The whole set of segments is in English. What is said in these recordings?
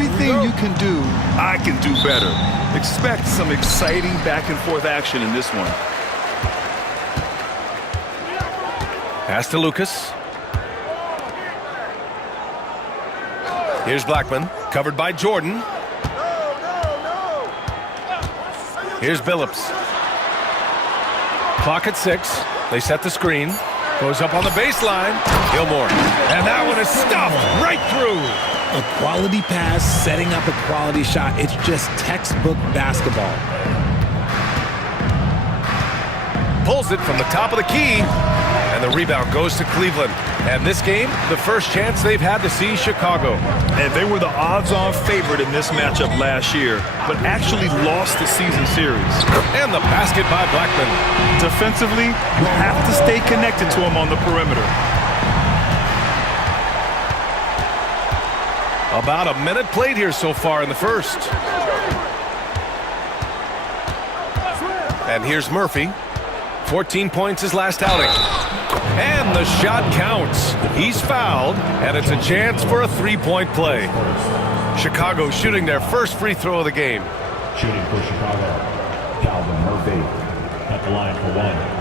everything you can do, I can do better. Expect some exciting back-and-forth action in this one. Pass to Lucas. Here's Blackman, covered by Jordan. Here's Billups. Clock at 6. They set the screen. Goes up on the baseline. Gilmore. And that one is stuffed right through. A quality pass, setting up a quality shot. It's just textbook basketball. Pulls it from the top of the key. And the rebound goes to Cleveland. And this game, the first chance they've had to see Chicago. And they were the odds-on favorite in this matchup last year, but actually lost the season series. And the basket by Blackman. Defensively, you have to stay connected to him on the perimeter. About a minute played here so far in the first. And here's Murphy. 14 points his last outing. And the shot counts. He's fouled, and it's a chance for a three-point play. Chicago shooting their first free throw of the game. Shooting for Chicago, Calvin Murphy at the line for one.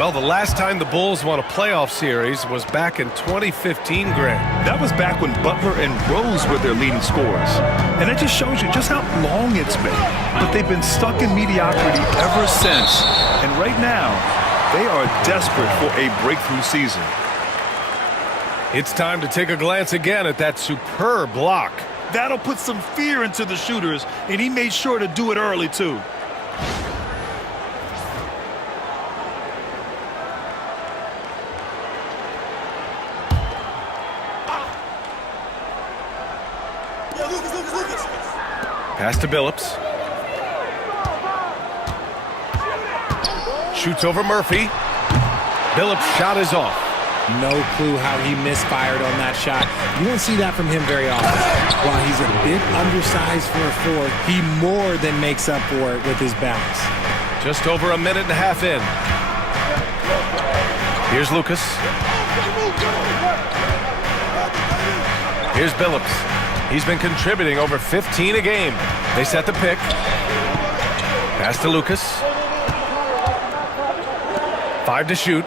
Well, the last time the Bulls won a playoff series was back in 2015, Grant. That was back when Butler and Rose were their leading scorers. And it just shows you just how long it's been. But they've been stuck in mediocrity ever since. And right now, they are desperate for a breakthrough season. It's time to take a glance again at that superb block. That'll put some fear into the shooters, and he made sure to do it early, too. Pass to Billups. Shoots over Murphy. Billups' shot is off. No clue how he misfired on that shot. You don't see that from him very often. While he's a bit undersized for a 4, he more than makes up for it with his bounce. Just over a minute and a half in. Here's Lucas. Here's Billups. He's been contributing over 15 a game. They set the pick. Pass to Lucas. 5 to shoot.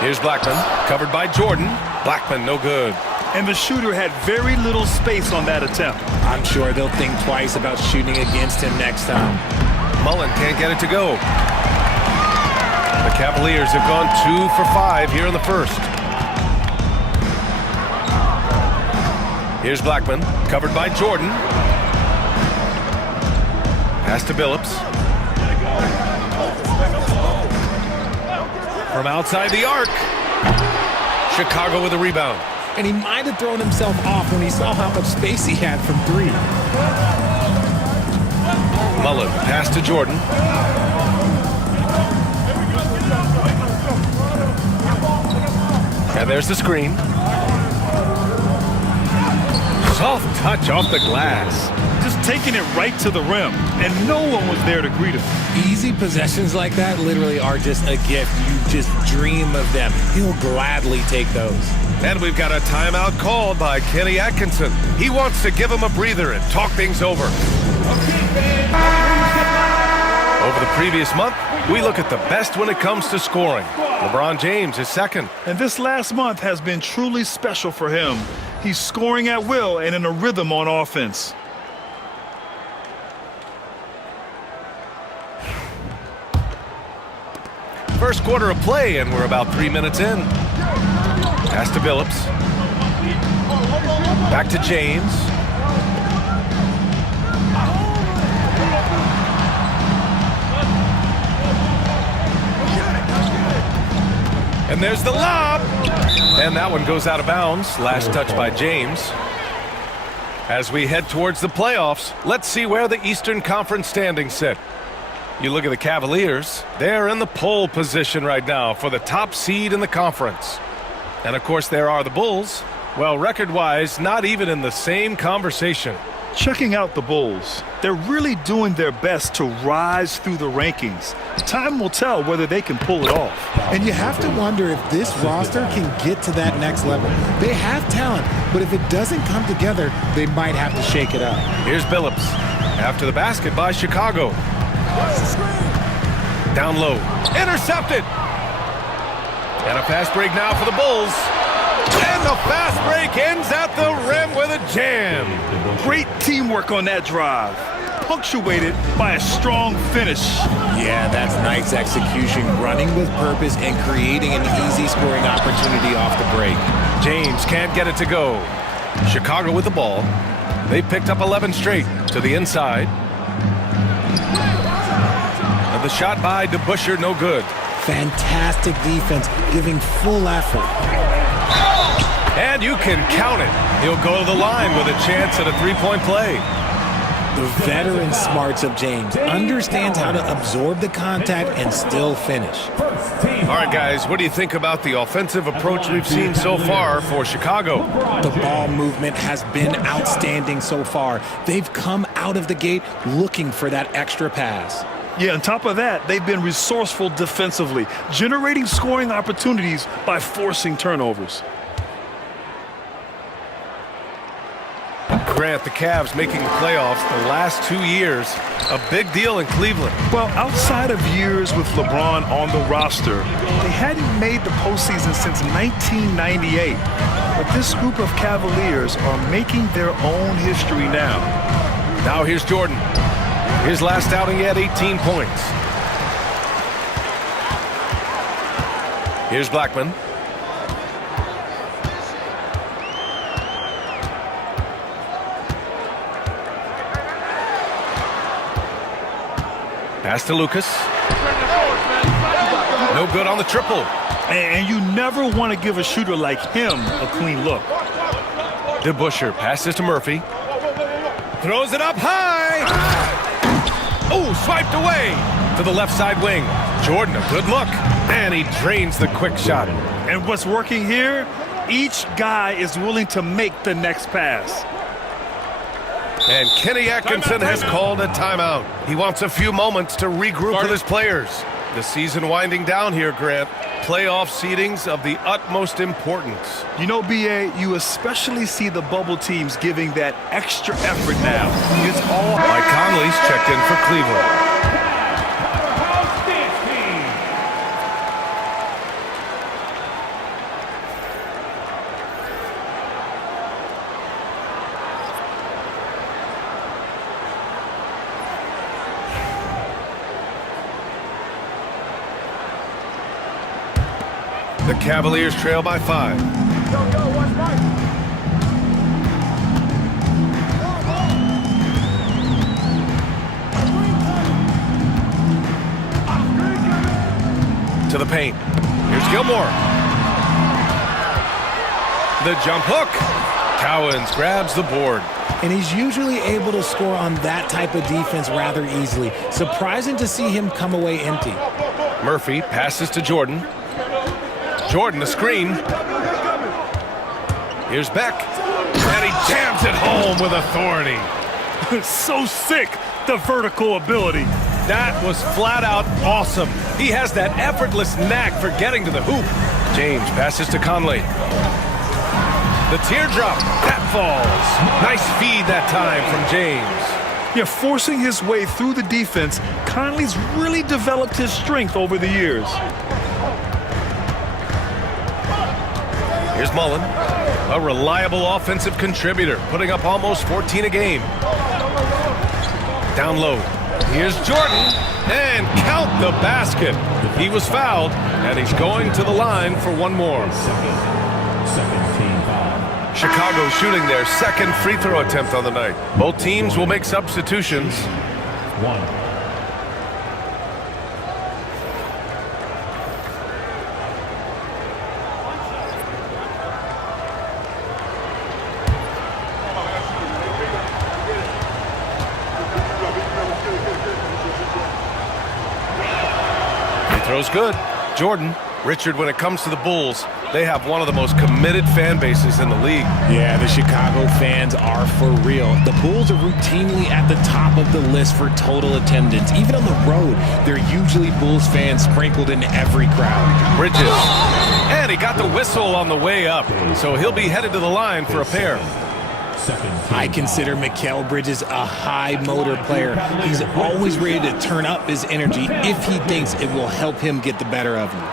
Here's Blackman, covered by Jordan. Blackman, no good. And the shooter had very little space on that attempt. I'm sure they'll think twice about shooting against him next time. Mullen can't get it to go. The Cavaliers have gone 2 for 5 here in the first. Here's Blackman, covered by Jordan. Pass to Billups. From outside the arc. Chicago with a rebound. And he might have thrown himself off when he saw how much space he had from 3. Mullen, pass to Jordan. And there's the screen. Soft touch off the glass. Just taking it right to the rim, and no one was there to greet him. Easy possessions like that literally are just a gift. You just dream of them. He'll gladly take those. And we've got a timeout called by Kenny Atkinson. He wants to give him a breather and talk things over. Over the previous month, we look at the best when it comes to scoring. LeBron James is second. And this last month has been truly special for him. He's scoring at will and in a rhythm on offense. First quarter of play, and we're about 3 minutes in. Pass to Billups. Back to James. And there's the lob. And that one goes out of bounds. Last touch by James. As we head towards the playoffs, let's see where the Eastern Conference standings sit. You look at the Cavaliers, they're in the pole position right now for the top seed in the conference. And of course, there are the Bulls. Well, record-wise, not even in the same conversation. Checking out the Bulls, they're really doing their best to rise through the rankings. Time will tell whether they can pull it off. And you have to wonder if this roster can get to that next level. They have talent, but if it doesn't come together, they might have to shake it up. Here's Billups. After the basket by Chicago. Down low. Intercepted. And a fast break now for the Bulls. And the fast break ends at the rim with a jam. Great teamwork on that drive, punctuated by a strong finish. Yeah, that's nice execution, running with purpose and creating an easy scoring opportunity off the break. James can't get it to go. Chicago with the ball. They picked up 11 straight to the inside. And the shot by DeBusschere, no good. Fantastic defense, giving full effort. And you can count it. He'll go to the line with a chance at a three-point play. The veteran smarts of James understands how to absorb the contact and still finish. All right, guys, what do you think about the offensive approach we've seen so far for Chicago? The ball movement has been outstanding so far. They've come out of the gate looking for that extra pass. Yeah, on top of that, they've been resourceful defensively, generating scoring opportunities by forcing turnovers. Grant, the Cavs making the playoffs the last 2 years. A big deal in Cleveland. Well, outside of years with LeBron on the roster, they hadn't made the postseason since 1998. But this group of Cavaliers are making their own history now. Now here's Jordan. His last outing, he had 18 points. Here's Blackman. Pass to Lucas. No good on the triple. And you never want to give a shooter like him a clean look. DeBusschere passes to Murphy. Throws it up high. Oh, swiped away to the left side wing. Jordan, a good look. And he drains the quick shot. And what's working here? Each guy is willing to make the next pass. And Kenny Atkinson has called a timeout. He wants a few moments to regroup with his players. The season winding down here, Grant. Playoff seedings of the utmost importance. You know, B.A., you especially see the bubble teams giving that extra effort now. It's all... Mike Conley's checked in for Cleveland. The Cavaliers trail by 5. To the paint. Here's Gilmore. The jump hook. Cowens grabs the board. And he's usually able to score on that type of defense rather easily. Surprising to see him come away empty. Murphy passes to Jordan. Jordan, the screen. Here's Beck. And he jams it home with authority. So sick, the vertical ability. That was flat out awesome. He has that effortless knack for getting to the hoop. James passes to Conley. The teardrop, that falls. Nice feed that time from James. Yeah, forcing his way through the defense, Conley's really developed his strength over the years. Here's Mullen, a reliable offensive contributor, putting up almost 14 a game. Down low. Here's Jordan, and count the basket. He was fouled, and he's going to the line for one more. Second team foul. Chicago shooting their second free throw attempt on the night. Both teams will make substitutions. 1. Throw's good. Jordan. Richard, when it comes to the Bulls, They have one of the most committed fan bases in the league. Yeah, the Chicago fans are for real. The Bulls are routinely at the top of the list for total attendance. Even on the road, there are usually Bulls fans sprinkled in every crowd. Bridges. And he got the whistle on the way up, so he'll be headed to the line for a pair. I consider Mikal Bridges a high motor player. He's always ready to turn up his energy if he thinks it will help him get the better of him.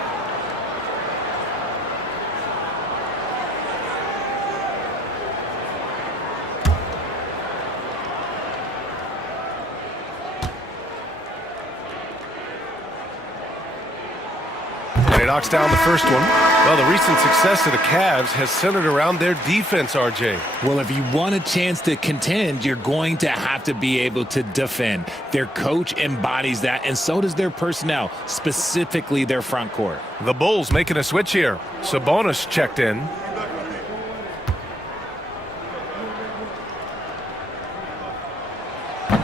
And he knocks down the first one. Well, the recent success of the Cavs has centered around their defense, RJ. Well, if you want a chance to contend, you're going to have to be able to defend. Their coach embodies that, and so does their personnel, specifically their front court. The Bulls making a switch here. Sabonis checked in.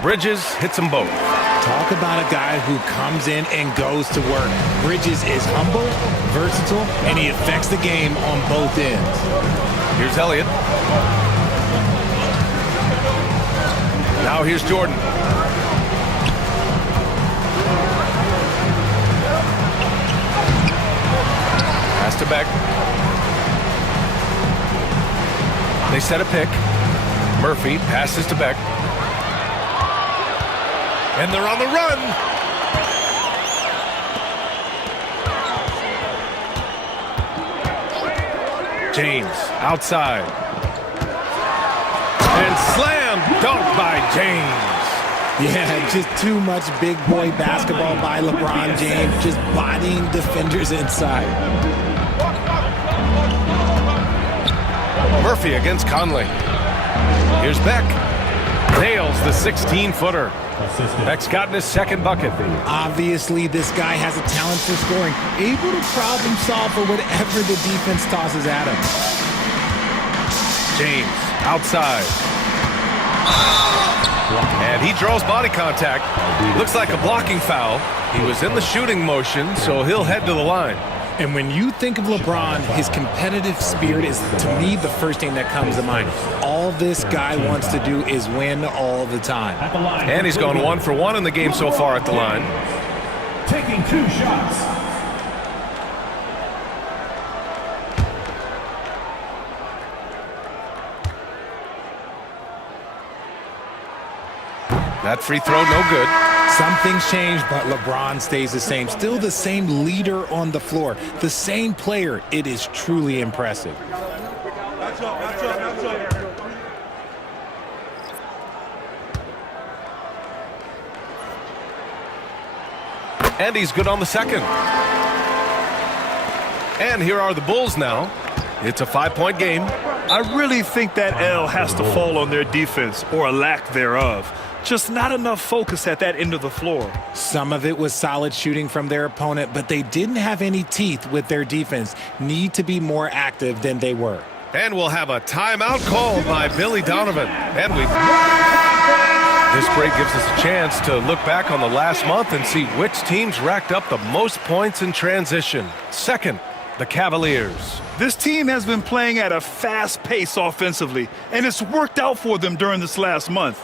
Bridges hits them both. Talk about a guy who comes in and goes to work. Bridges is humble, versatile, and he affects the game on both ends. Here's Elliott. Now here's Jordan. Pass to Beck. They set a pick. Murphy passes to Beck. And they're on the run. James outside. And slam dunk by James. Yeah, just too much big boy basketball by LeBron James, just bodying defenders inside. Murphy against Conley. Here's Beck. Nails the 16-footer. Beck's gotten his second bucket. Obviously, this guy has a talent for scoring, able to problem solve for whatever the defense tosses at him. James outside. And he draws body contact. Looks like a blocking foul. He was in the shooting motion, so he'll head to the line. And when you think of LeBron, his competitive spirit is, to me, the first thing that comes to mind. All this guy wants to do is win all the time. And he's gone 1 for 1 in the game so far at the line. Taking 2 shots. That free throw, no good. Some things change, but LeBron stays the same. Still the same leader on the floor, the same player. It is truly impressive. And he's good on the second. And here are the Bulls now. It's a 5-point game. I really think that L has to fall on their defense, or a lack thereof. Just not enough focus at that end of the floor. Some of it was solid shooting from their opponent, but they didn't have any teeth with their defense. Need to be more active than they were. And we'll have a timeout called by Billy Donovan. And this break gives us a chance to look back on the last month and see which teams racked up the most points in transition. Second, the Cavaliers. This team has been playing at a fast pace offensively, and it's worked out for them during this last month.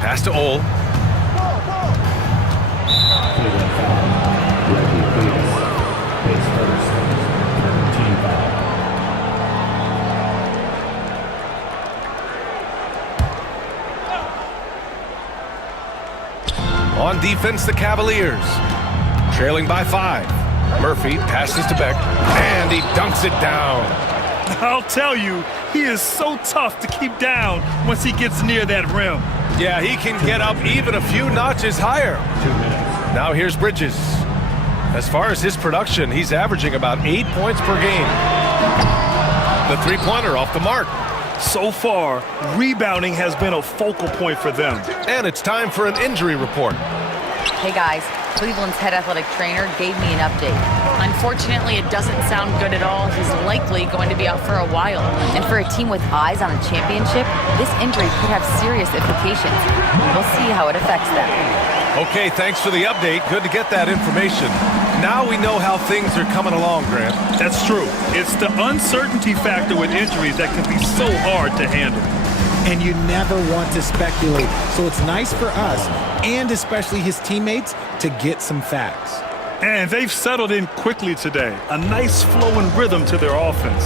Pass to Ole. On defense, the Cavaliers. Trailing by 5. Murphy passes to Beck, and he dunks it down. I'll tell you, he is so tough to keep down once he gets near that rim. Yeah, he can get up even a few notches higher. 2 minutes. Now here's Bridges. As far as his production, he's averaging about 8 points per game. The three-pointer off the mark. So far, rebounding has been a focal point for them. And it's time for an injury report. Hey guys, Cleveland's head athletic trainer gave me an update. Unfortunately, it doesn't sound good at all. He's likely going to be out for a while. And for a team with eyes on a championship, this injury could have serious implications. We'll see how it affects them. Okay, thanks for the update. Good to get that information. Now we know how things are coming along, Grant. That's true. It's the uncertainty factor with injuries that can be so hard to handle. And you never want to speculate. So it's nice for us, and especially his teammates, to get some facts. And they've settled in quickly today. A nice flowing rhythm to their offense.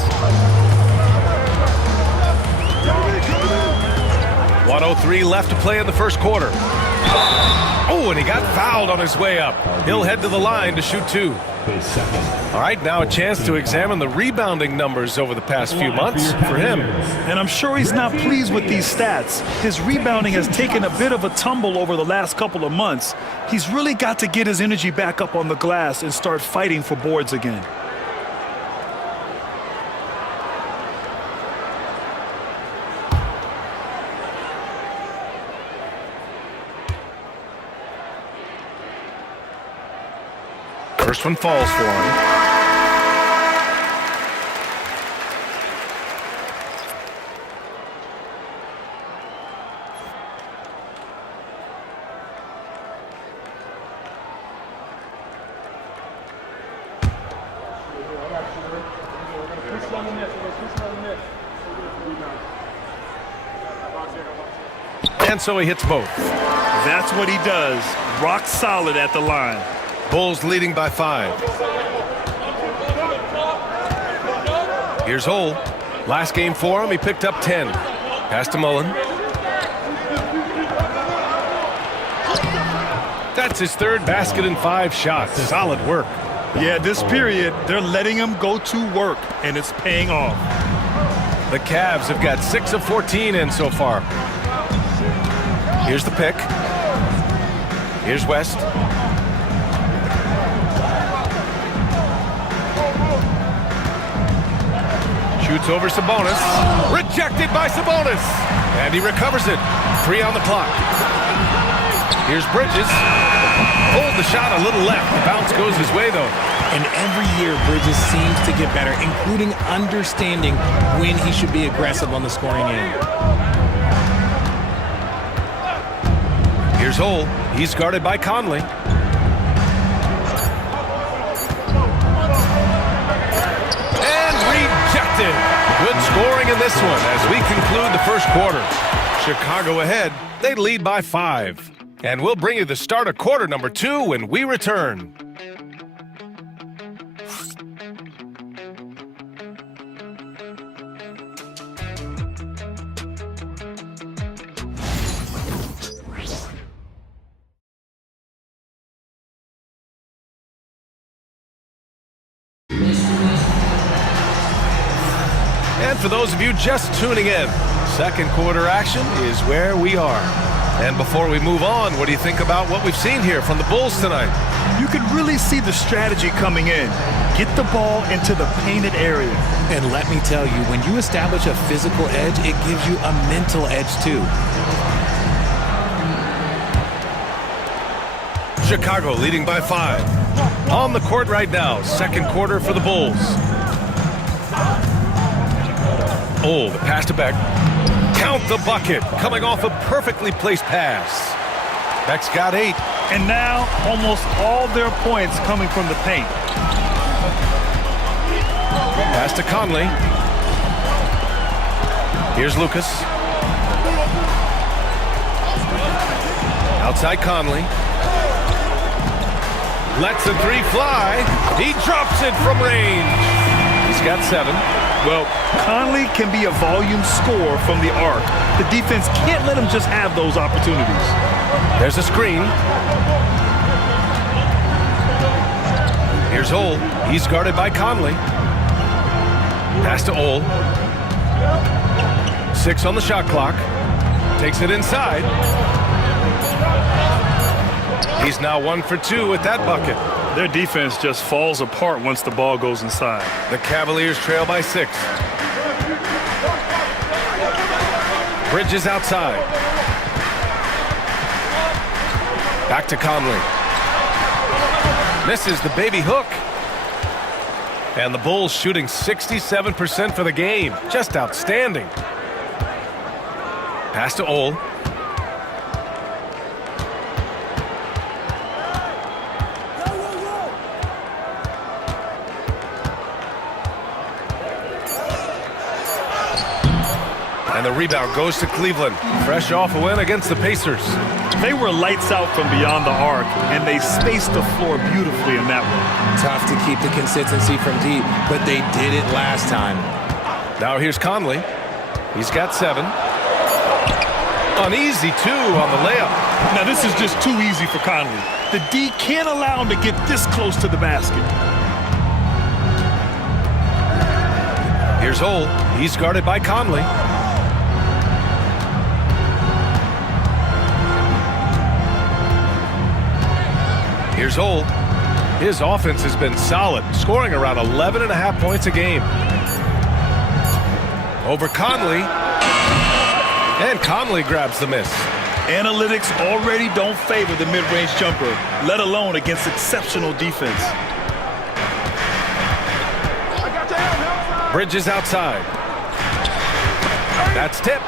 1:03 left to play in the first quarter. Oh, and he got fouled on his way up. He'll head to the line to shoot 2. All right, now a chance to examine the rebounding numbers over the past few months for him. And I'm sure he's not pleased with these stats. His rebounding has taken a bit of a tumble over the last couple of months. He's really got to get his energy back up on the glass and start fighting for boards again. First one falls for him. And so he hits both. That's what he does. Rock solid at the line. Bulls leading by 5. Here's Hole. Last game for him, he picked up 10. Pass to Mullen. That's his third basket in 5 shots. Solid work. Yeah, this period, they're letting him go to work, and it's paying off. The Cavs have got 6 of 14 in so far. Here's the pick. Here's West. Shoots over Sabonis. Rejected by Sabonis. And he recovers it. 3 on the clock. Here's Bridges. Hold the shot a little left. The bounce goes his way, though. And every year, Bridges seems to get better, including understanding when he should be aggressive on the scoring end. Here's Hole. He's guarded by Conley. And rejected. Good scoring in this one as we conclude the first quarter. Chicago ahead. They lead by 5. And we'll bring you the start of quarter number 2 when we return. And for those of you just tuning in, second quarter action is where we are. And before we move on, what do you think about what we've seen here from the Bulls tonight? You can really see the strategy coming in. Get the ball into the painted area. And let me tell you, when you establish a physical edge, it gives you a mental edge too. Chicago leading by 5. On the court right now, second quarter for the Bulls. Oh, the pass to Beck. Count the bucket, coming off a perfectly placed pass. Beck's got 8. And now, almost all their points coming from the paint. Pass to Conley. Here's Lucas. Outside Conley. Lets the 3 fly. He drops it from range. He's got 7. Well, Conley can be a volume scorer from the arc. The defense can't let him just have those opportunities. There's a screen. Here's Hole. He's guarded by Conley. Pass to Ole. 6 on the shot clock. Takes it inside. He's now 1 for 2 with that bucket. Their defense just falls apart once the ball goes inside. The Cavaliers trail by 6. Bridges outside. Back to Conley. Misses the baby hook. And the Bulls shooting 67% for the game. Just outstanding. Pass to Ole. And the rebound goes to Cleveland. Fresh off a win against the Pacers. They were lights out from beyond the arc, and they spaced the floor beautifully in that one. Tough to keep the consistency from deep, but they did it last time. Now here's Conley. He's got 7. An easy 2 on the layup. Now this is just too easy for Conley. The D can't allow him to get this close to the basket. Here's Ole. He's guarded by Conley. Here's Ole. His offense has been solid, scoring around 11.5 points a game. Over Conley. And Conley grabs the miss. Analytics already don't favor the mid-range jumper, let alone against exceptional defense. Bridges outside. That's tipped.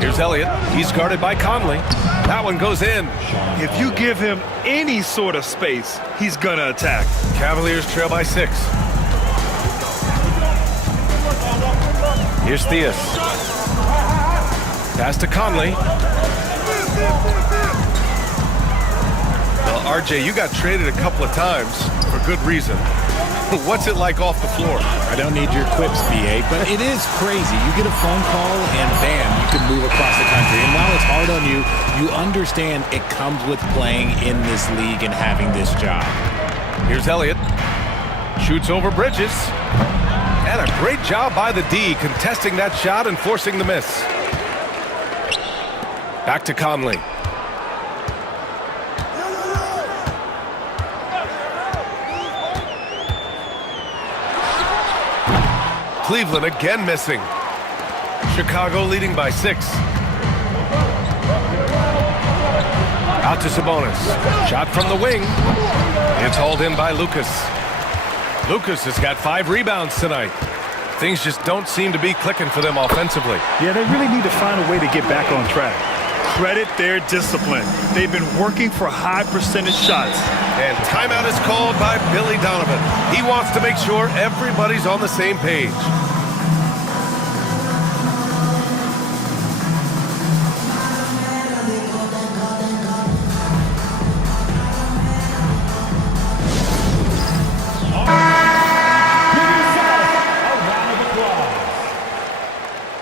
Here's Elliott. He's guarded by Conley. That one goes in. If you give him any sort of space, he's gonna attack. Cavaliers trail by 6. Here's Theus. Pass to Conley. Well, RJ, you got traded a couple of times for good reason. What's it like off the floor? I don't need your quips, BA, but it is crazy. You get a phone call and bam, you can move across the country. And while it's hard on you, you understand it comes with playing in this league and having this job. Here's Elliott. Shoots over Bridges. And a great job by the D contesting that shot and forcing the miss. Back to Conley. Cleveland again missing. Chicago leading by 6. Out to Sabonis. Shot from the wing. It's hauled in by Lucas. Lucas has got 5 rebounds tonight. Things just don't seem to be clicking for them offensively. Yeah, they really need to find a way to get back on track. Credit their discipline. They've been working for high percentage shots. And timeout is called by Billy Donovan. He wants to make sure everybody's on the same page.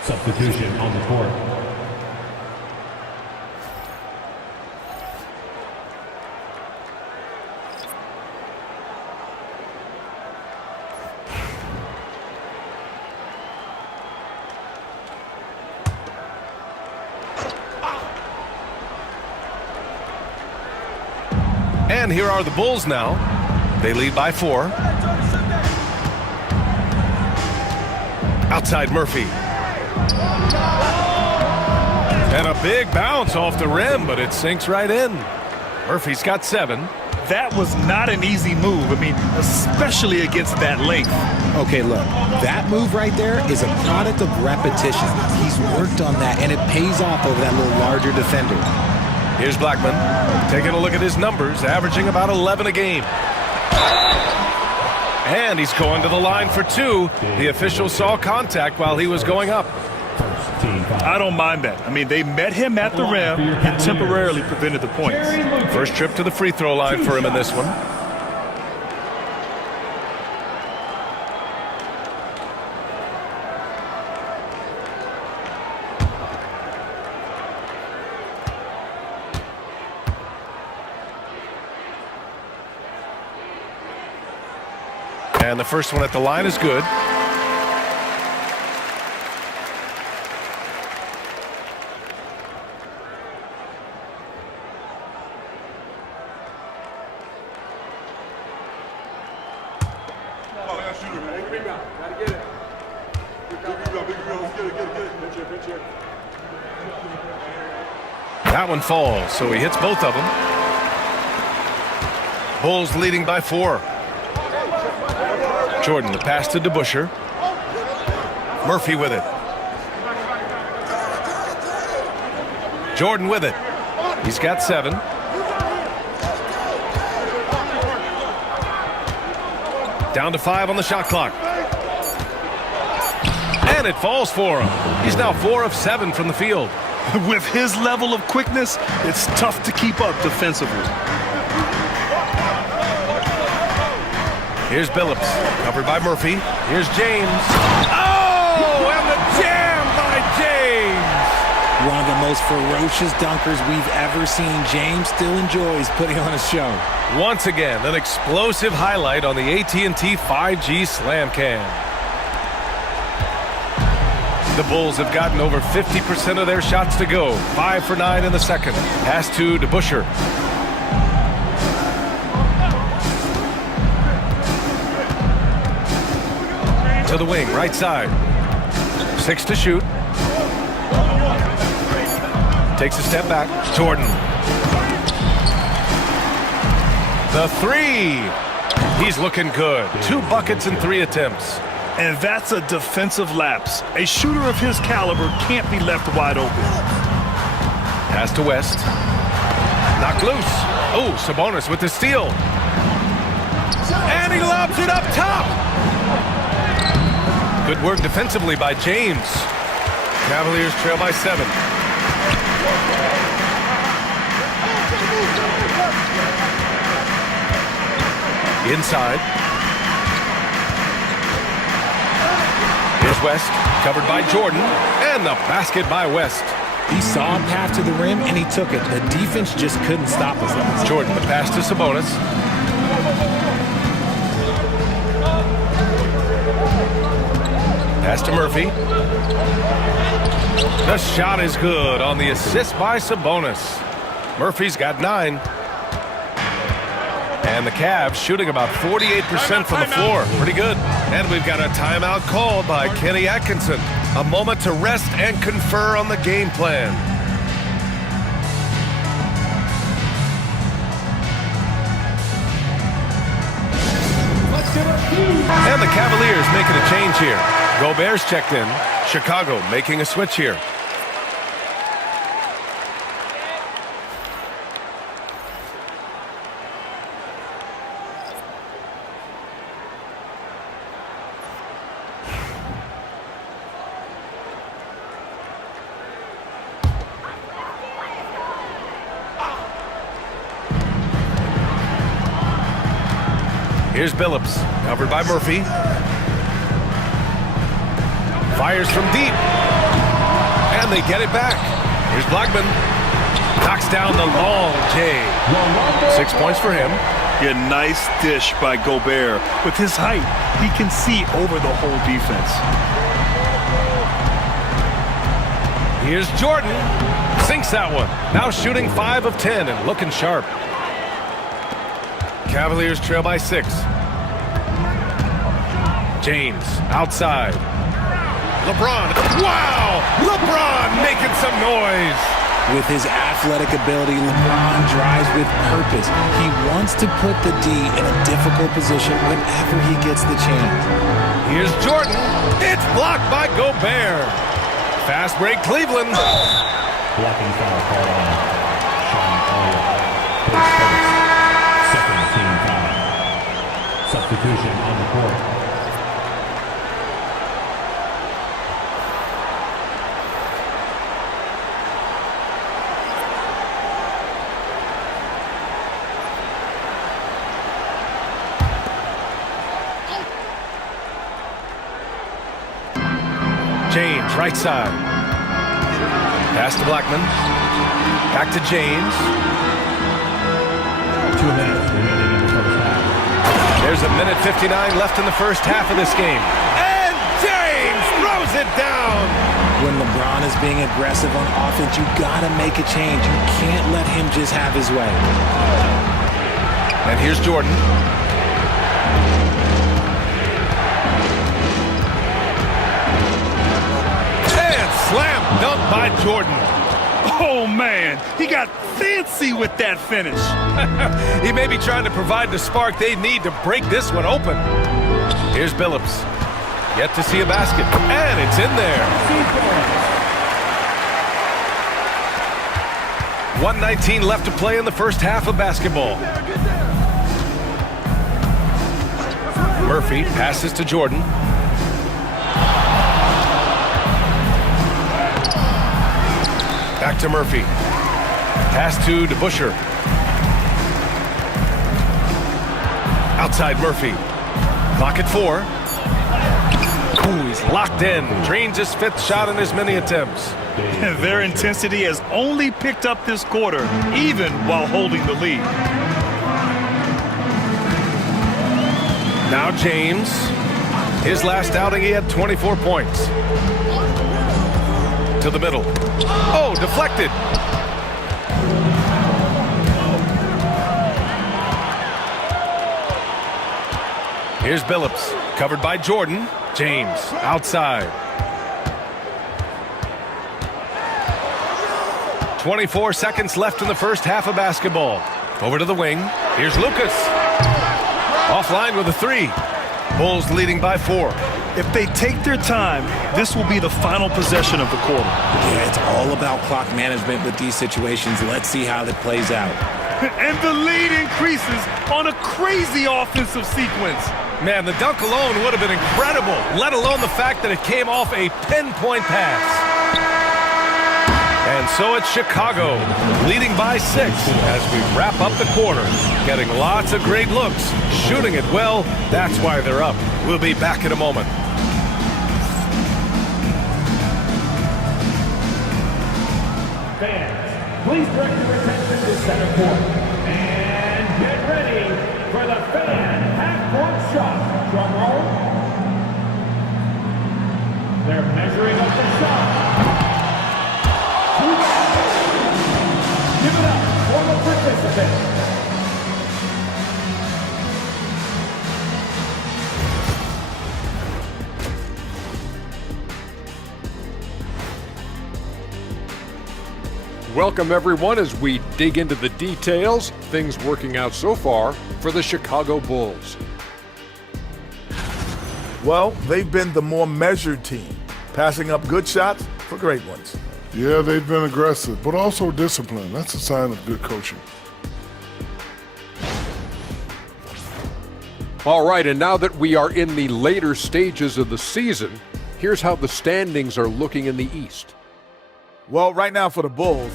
Substitution on the court. And here are the Bulls now. They lead by 4. Outside Murphy. And a big bounce off the rim, but it sinks right in. Murphy's got 7. That was not an easy move. I mean, especially against that length. Okay, look, that move right there is a product of repetition. He's worked on that, and it pays off over that little larger defender. Here's Blackman, taking a look at his numbers, averaging about 11 a game. And he's going to the line for 2. The official saw contact while he was going up. I don't mind that. I mean, they met him at the rim and temporarily prevented the points. First trip to the free throw line for him in this one. And the first one at the line is good. That one falls, so he hits both of them. Bulls leading by 4. Jordan, the pass to DeBusschere. Murphy with it. Jordan with it. He's got 7. Down to 5 on the shot clock. And it falls for him. He's now 4 of 7 from the field. With his level of quickness, it's tough to keep up defensively. Here's Billups, covered by Murphy. Here's James. Oh, and the jam by James. One of the most ferocious dunkers we've ever seen. James still enjoys putting on a show. Once again, an explosive highlight on the AT&T 5G Slam Cam. The Bulls have gotten over 50% of their shots to go. 5 for 9 in the second. Pass to DeBusschere. To the wing, right side. 6 to shoot. Takes a step back. Jordan. The 3. He's looking good. 2 buckets and 3 attempts. And that's a defensive lapse. A shooter of his caliber can't be left wide open. Pass to West. Knocked loose. Oh, Sabonis with the steal. And he lobs it up top. Good work defensively by James. Cavaliers trail by 7. Inside. Here's West, covered by Jordan, and the basket by West. He saw a path to the rim, and he took it. The defense just couldn't stop us. Jordan, the pass to Sabonis. Pass to Murphy. The shot is good on the assist by Sabonis. Murphy's got 9. And the Cavs shooting about 48% from the floor. Pretty good. And we've got a timeout called by Kenny Atkinson. A moment to rest and confer on the game plan. And the Cavaliers making a change here. Gobert's checked in. Chicago making a switch here. Here's Billups, covered by Murphy. Fires from deep. And they get it back. Here's Blackman. Knocks down the long J. 6 points for him. Yeah, nice dish by Gobert. With his height, he can see over the whole defense. Here's Jordan. Sinks that one. Now shooting 5 of 10 and looking sharp. Cavaliers trail by 6. James outside. LeBron. Wow! LeBron making some noise. With his athletic ability, LeBron drives with purpose. He wants to put the D in a difficult position whenever he gets the chance. Here's Jordan. It's blocked by Gobert. Fast break, Cleveland. Blocking foul call on Sean Elliott. Second team foul. Substitution on the court. James, right side. Pass to Blackman. Back to James. 2 minutes remaining in the first half. There's a minute 59 left in the first half of this game. And James throws it down. When LeBron is being aggressive on offense, you gotta make a change. You can't let him just have his way. And here's Jordan. And slam dunk by Jordan. Oh, man, he got fancy with that finish. He may be trying to provide the spark they need to break this one open. Here's Billups. Yet to see a basket, and it's in there. 1:19 left to play in the first half of basketball. Murphy passes to Jordan. Back to Murphy. Pass to DeBusschere. Outside Murphy. Clock at 4. Ooh, he's locked in. Drains his 5th shot in his many attempts. Their intensity has only picked up this quarter, even while holding the lead. Now James. His last outing, he had 24 points. To the middle. Oh, deflected. Here's Billups, covered by Jordan. James, outside. 24 seconds left in the first half of basketball. Over to the wing. Here's Lucas. Offline with a 3. Bulls leading by 4. If they take their time, this will be the final possession of the quarter. Yeah, it's all about clock management with these situations. Let's see how that plays out. And the lead increases on a crazy offensive sequence. Man, the dunk alone would have been incredible, let alone the fact that it came off a pinpoint pass. And so it's Chicago, leading by 6 as we wrap up the quarter. Getting lots of great looks, shooting it well. That's why they're up. We'll be back in a moment. Fans, please direct your attention to center court. And get ready for the fan half-court shot. Drum roll. They're measuring up the shot. Give it up for the participant. Welcome everyone as we dig into the details, things working out so far for the Chicago Bulls. Well, they've been the more measured team, passing up good shots for great ones. Yeah, they've been aggressive, but also disciplined. That's a sign of good coaching. All right, and now that we are in the later stages of the season, here's how the standings are looking in the East. Well, right now for the Bulls,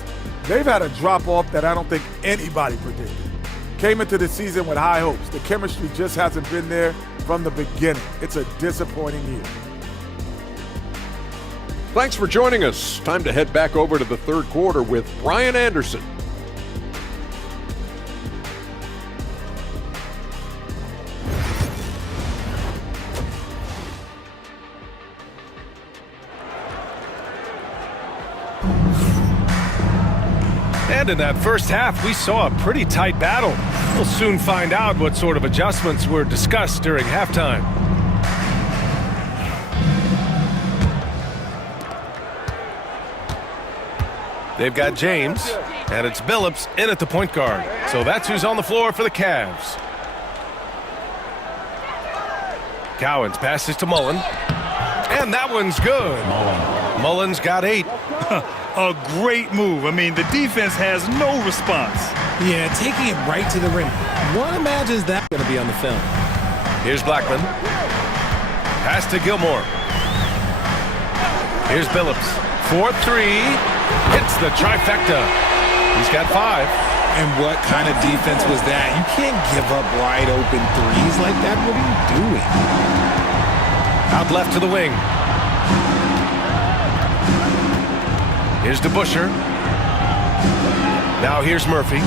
they've had a drop-off that I don't think anybody predicted. Came into the season with high hopes. The chemistry just hasn't been there from the beginning. It's a disappointing year. Thanks for joining us. Time to head back over to the third quarter with Brian Anderson. And in that first half, we saw a pretty tight battle. We'll soon find out what sort of adjustments were discussed during halftime. They've got James, and it's Billups in at the point guard. So that's who's on the floor for the Cavs. Cowens passes to Mullen. And that one's good. Mullen's got 8. A great move. I mean, the defense has no response. Yeah, taking it right to the rim. One imagines that's going to be on the film. Here's Blackman. Pass to Gilmore. Here's Billups. 4-3. Hits the trifecta. He's got 5. And what kind of defense was that? You can't give up wide open threes like that. What are you doing? Out left to the wing. Here's DeBusschere. Now here's Murphy.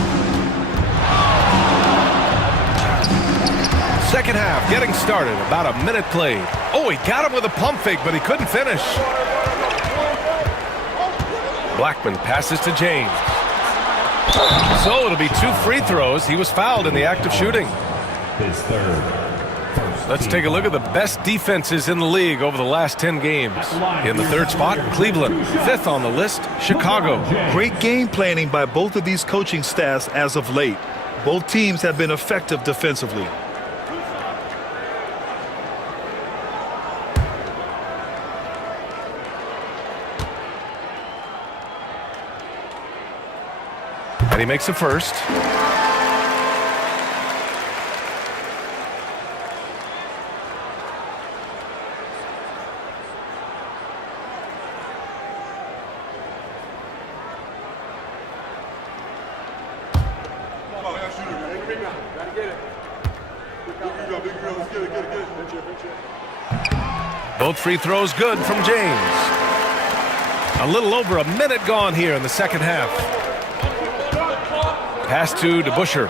Second half getting started. About a minute played. Oh, he got him with a pump fake, but he couldn't finish. Blackman passes to James. So it'll be 2 free throws. He was fouled in the act of shooting. His third, Let's take a look at the best defenses in the league over the last 10 games. In the third spot, Cleveland. Fifth on the list, Chicago. Great game planning by both of these coaching staffs as of late. Both teams have been effective defensively. And he makes the first. Both free throws good from James. A little over a minute gone here in the second half. Pass to DeBusschere.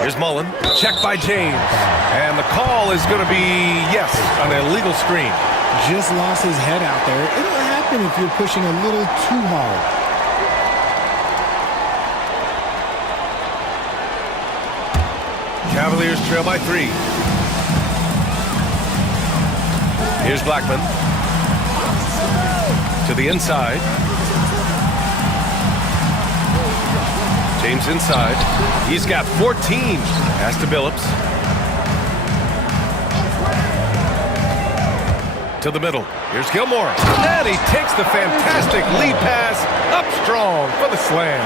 Here's Mullen. Checked by James. And the call is going to be, yes, an illegal screen. Just lost his head out there. It'll happen if you're pushing a little too hard. Cavaliers trail by 3. Here's Blackman. To the inside. James inside. He's got 14. Pass to Billups. To the middle. Here's Gilmore. And he takes the fantastic lead pass up strong for the slam.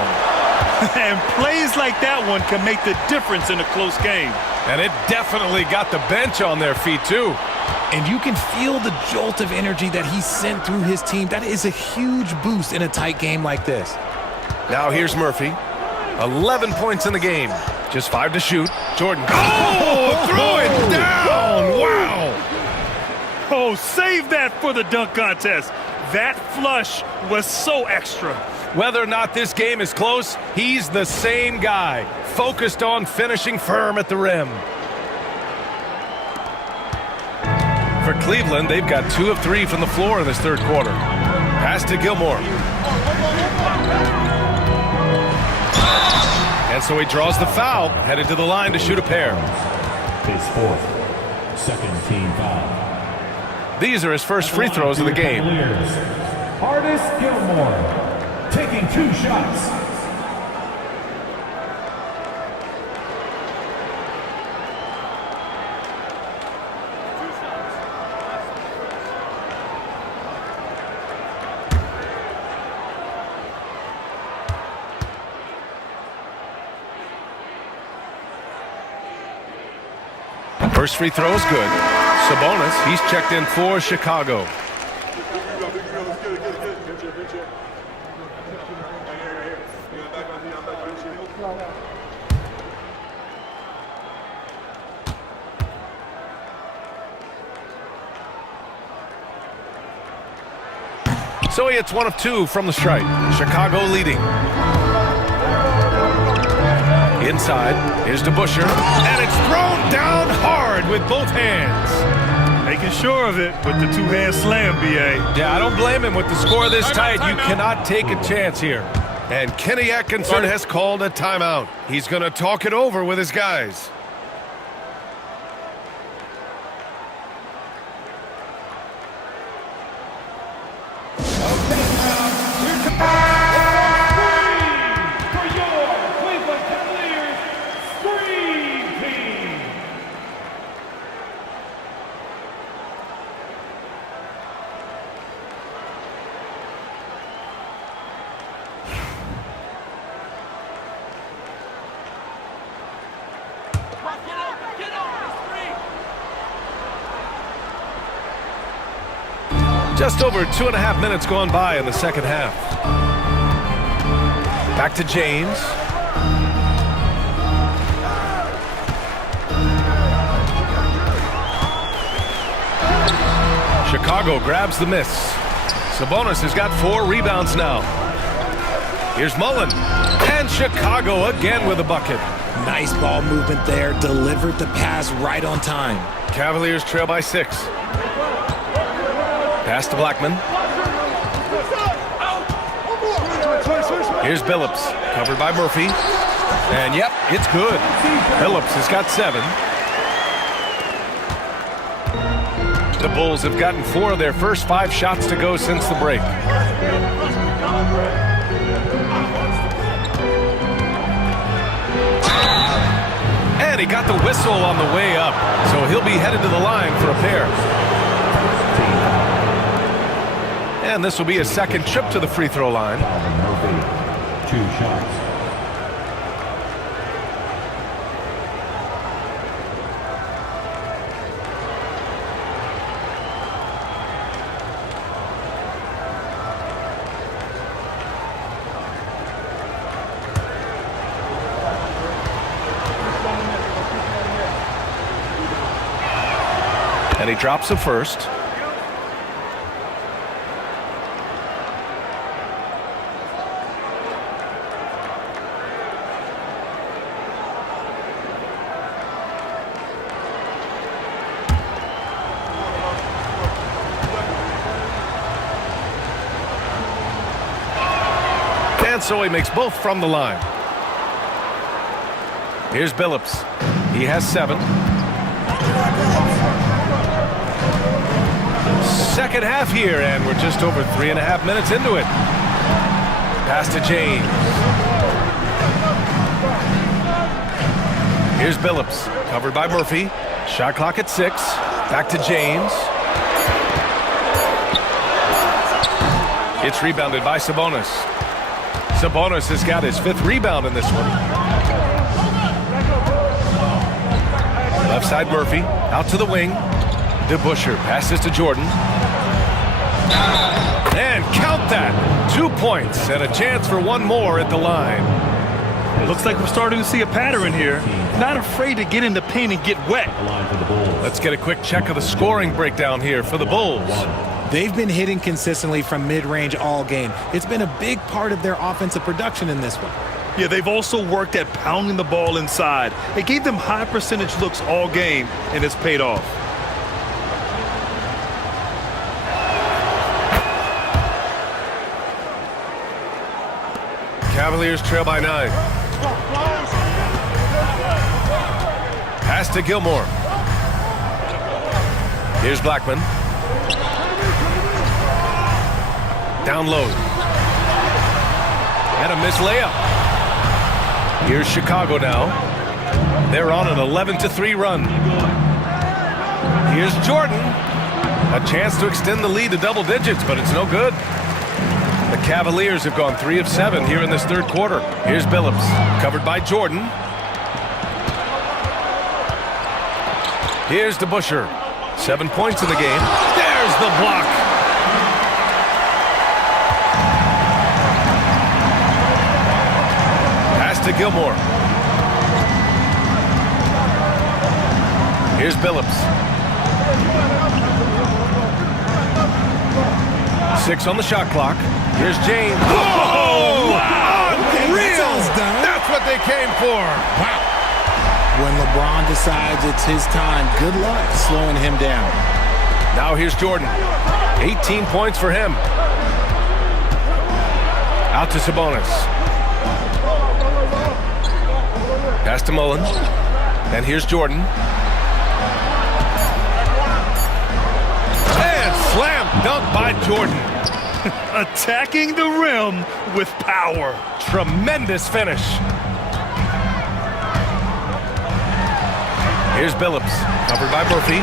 And plays like that one can make the difference in a close game. And it definitely got the bench on their feet, too. And you can feel the jolt of energy that he sent through his team. That is a huge boost in a tight game like this. Now here's Murphy. 11 points in the game. Just 5 to shoot. Jordan. Oh, throw it down. Wow. Oh, save that for the dunk contest. That flush was so extra. Whether or not this game is close, he's the same guy, focused on finishing firm at the rim. For Cleveland, they've got 2 of 3 from the floor in this third quarter. Pass to Gilmore. And so he draws the foul, headed to the line to shoot a pair. His 4th, second team foul. These are his first free throws of the game. Artis Gilmore taking 2 shots. First free throw is good. Sabonis, he's checked in for Chicago. So he hits 1 of 2 from the stripe. Chicago leading. Inside, here's DeBusschere, and it's thrown down hard with both hands. Making sure of it with the 2-hand slam, B.A. Yeah, I don't blame him with the score this tight. You cannot take a chance here. And Kenny Atkinson has called a timeout. He's going to talk it over with his guys. Just over 2.5 minutes gone by in the second half. Back to James. Chicago grabs the miss. Sabonis has got 4 rebounds now. Here's Mullen. And Chicago again with a bucket. Nice ball movement there. Delivered the pass right on time. Cavaliers trail by 6. Pass to Blackman. Here's Billups, covered by Murphy. And yep, it's good. Billups has got 7. The Bulls have gotten 4 of their first 5 shots to go since the break. And he got the whistle on the way up, so he'll be headed to the line for a pair. And this will be his second trip to the free throw line. 2 shots. And he drops the first. And so he makes both from the line. Here's Billups. He has 7. Second half here, and we're just over 3.5 minutes into it. Pass to James. Here's Billups, covered by Murphy. Shot clock at 6. Back to James. It's rebounded by Sabonis. Sabonis has got his 5th rebound in this one. Left side Murphy, out to the wing. DeBusschere passes to Jordan. And count that. 2 points and a chance for one more at the line. It looks like we're starting to see a pattern here. Not afraid to get in the paint and get wet. Let's get a quick check of the scoring breakdown here for the Bulls. They've been hitting consistently from mid-range all game. It's been a big part of their offensive production in this one. Yeah, they've also worked at pounding the ball inside. It gave them high percentage looks all game, and it's paid off. Cavaliers trail by 9. Pass to Gilmore. Here's Blackman. Down low. And a missed layup. Here's Chicago now. They're on an 11-3 run. Here's Jordan. A chance to extend the lead to double digits, but it's no good. The Cavaliers have gone 3 of 7 here in this third quarter. Here's Billups, covered by Jordan. Here's DeBusschere. 7 points in the game. There's the block. Pass to Gilmore. Here's Billups. 6 on the shot clock. Here's James. Oh! Wow! Unreal! That's what they came for. Wow. When LeBron decides it's his time, good luck slowing him down. Now here's Jordan. 18 points for him. Out to Sabonis. Pass to Mullen. And here's Jordan. And slam dunk by Jordan. Attacking the rim with power. Tremendous finish. Here's Billups, covered by Murphy.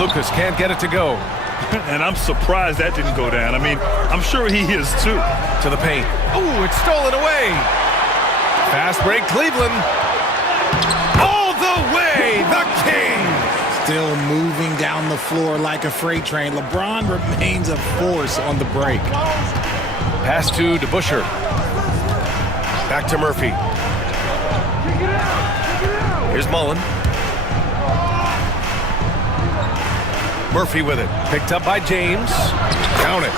Lucas can't get it to go. And I'm surprised that didn't go down. I mean, I'm sure he is too. To the paint. Ooh, it's stolen away. Fast break, Cleveland. All the way, the King. Still moving down the floor like a freight train. LeBron remains a force on the break. Pass to DeBusschere. Back to Murphy. Here's Mullen. Murphy with it. Picked up by James. Count it.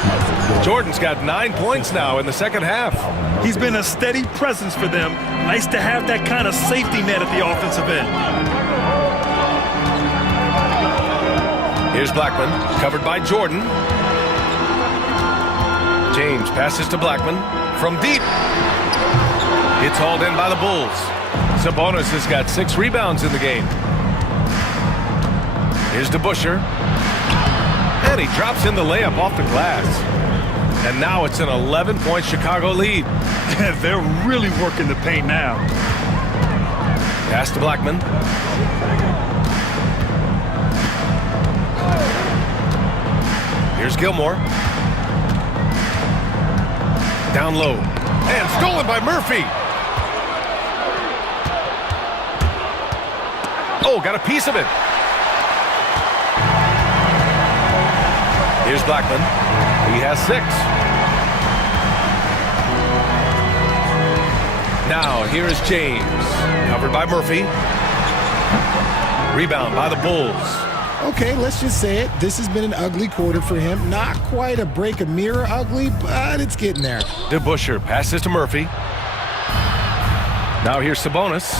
Jordan's got 9 points now in the second half. He's been a steady presence for them. Nice to have that kind of safety net at the offensive end. Here's Blackman, covered by Jordan. James passes to Blackman from deep. It's hauled in by the Bulls. Sabonis has got 6 rebounds in the game. Here's DeBuscher. And he drops in the layup off the glass. And now it's an 11-point Chicago lead. They're really working the paint now. Pass to Blackman. Here's Gilmore. Down low. And stolen by Murphy. Oh, got a piece of it. Here's Blackman. He has 6. Now, here is James. Covered by Murphy. Rebound by the Bulls. Okay, let's just say it. This has been an ugly quarter for him. Not quite a break a mirror ugly, but it's getting there. DeBuscher passes to Murphy. Now here's Sabonis.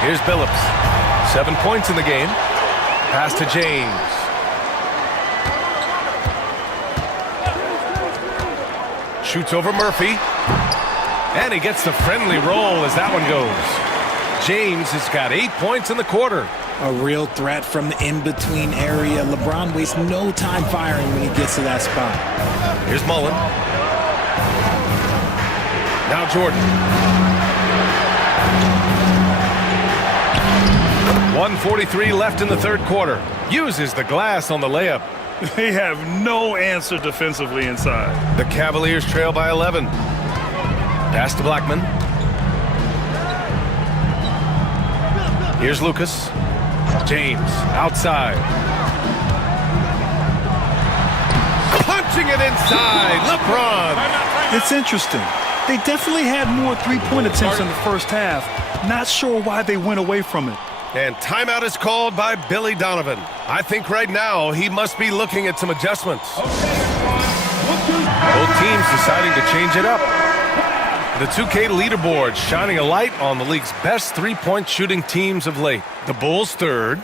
Here's Billups. 7 points in the game. Pass to James. Shoots over Murphy. And he gets the friendly roll as that one goes. James has got 8 points in the quarter. A real threat from the in-between area. LeBron wastes no time firing when he gets to that spot. Here's Mullen. Now Jordan. 1:43 left in the third quarter. Uses the glass on the layup. They have no answer defensively inside. The Cavaliers trail by 11. Pass to Blackman. Here's Lucas. James outside. Punching it inside. LeBron. It's interesting. They definitely had more three-point attempts in the first half. Not sure why they went away from it. And timeout is called by Billy Donovan. I think right now he must be looking at some adjustments. Both teams deciding to change it up. The 2K leaderboard shining a light on the league's best three-point shooting teams of late. The Bulls third.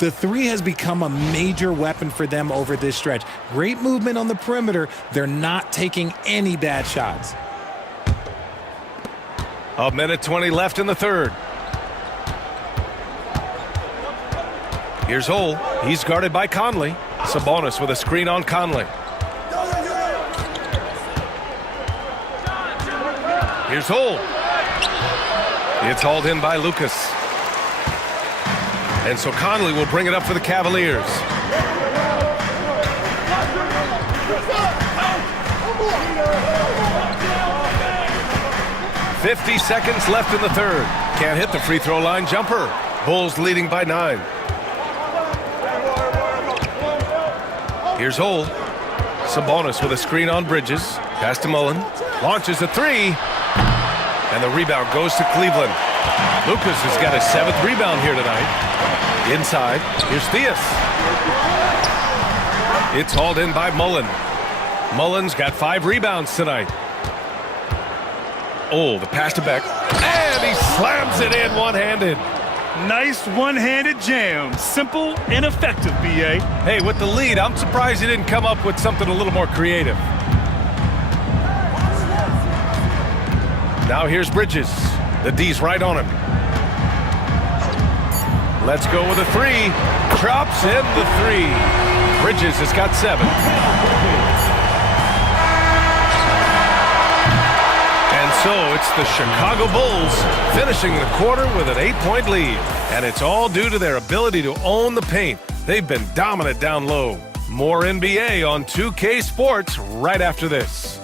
The three has become a major weapon for them over this stretch. Great movement on the perimeter. They're not taking any bad shots. A minute 20 left in the third. Here's Hole. He's guarded by Conley. Sabonis with a screen on Conley. Here's Hole. It's hauled in by Lucas. And so Conley will bring it up for the Cavaliers. "50 seconds left in the third. Can't hit the free throw line jumper. Bulls leading by 9. Here's Hole. Sabonis with a screen on Bridges. Pass to Mullen. Launches a 3. And the rebound goes to Cleveland. Lucas has got his 7th rebound here tonight. Inside, here's Theus. It's hauled in by Mullen. Mullen's got 5 rebounds tonight. Oh, the pass to Beck. And he slams it in one-handed. Nice one-handed jam. Simple and effective, B.A. Hey, with the lead, I'm surprised he didn't come up with something a little more creative. Now here's Bridges. The D's right on him. Let's go with a 3. Drops in the 3. Bridges has got 7. And so it's the Chicago Bulls finishing the quarter with an 8-point lead. And it's all due to their ability to own the paint. They've been dominant down low. More NBA on 2K Sports right after this.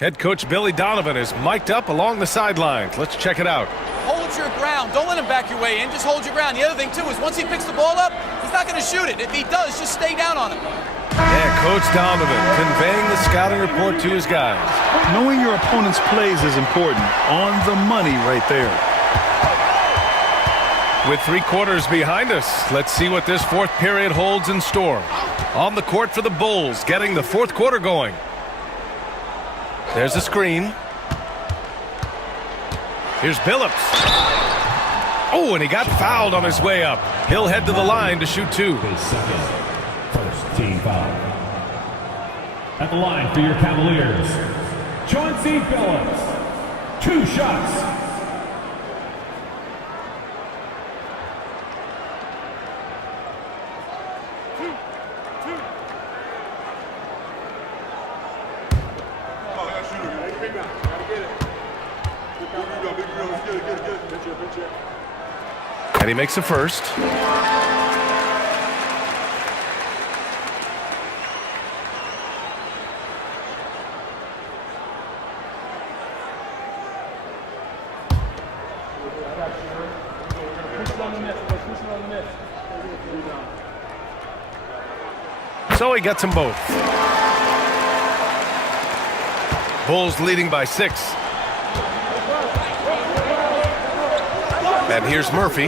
Head coach Billy Donovan is mic'd up along the sidelines. Let's check it out. Hold your ground. Don't let him back your way in. Just hold your ground. The other thing, too, is once he picks the ball up, he's not going to shoot it. If he does, just stay down on him. Yeah, Coach Donovan conveying the scouting report to his guys. Knowing your opponent's plays is important. On the money right there. With 3 quarters behind us, let's see what this fourth period holds in store. On the court for the Bulls, getting the fourth quarter going. There's a screen. Here's Billups. Oh, and he got fouled on his way up. He'll head to the line to shoot 2. His second. First team foul. At the line for your Cavaliers, Chauncey Billups. 2 shots. And he makes a first. So he gets them both. Bulls leading by 6. And here's Murphy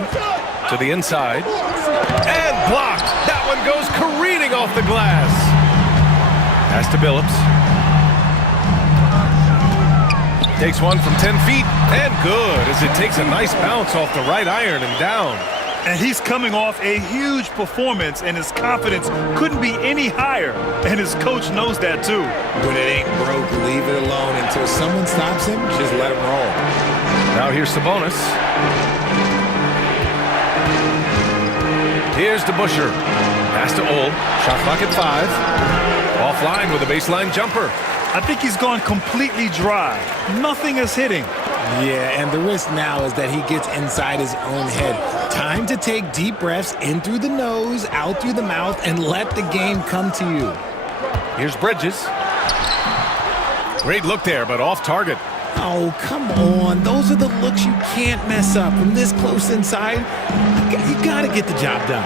to the inside. And blocked. That one goes careening off the glass. Pass to Billups. Takes one from 10 feet. And good, as it takes a nice bounce off the right iron and down. And he's coming off a huge performance, and his confidence couldn't be any higher. And his coach knows that, too. When it ain't broke, leave it alone. Until someone stops him, just let him roll. Now here's Sabonis. Here's DeBusschere. Pass to Old. Shot clock at 5. Offline with a baseline jumper. I think he's gone completely dry. Nothing is hitting. Yeah, and the risk now is that he gets inside his own head. Time to take deep breaths in through the nose, out through the mouth, and let the game come to you. Here's Bridges. Great look there, but off target. Oh, come on. Those are the looks you can't mess up. From this close inside, you got to get the job done.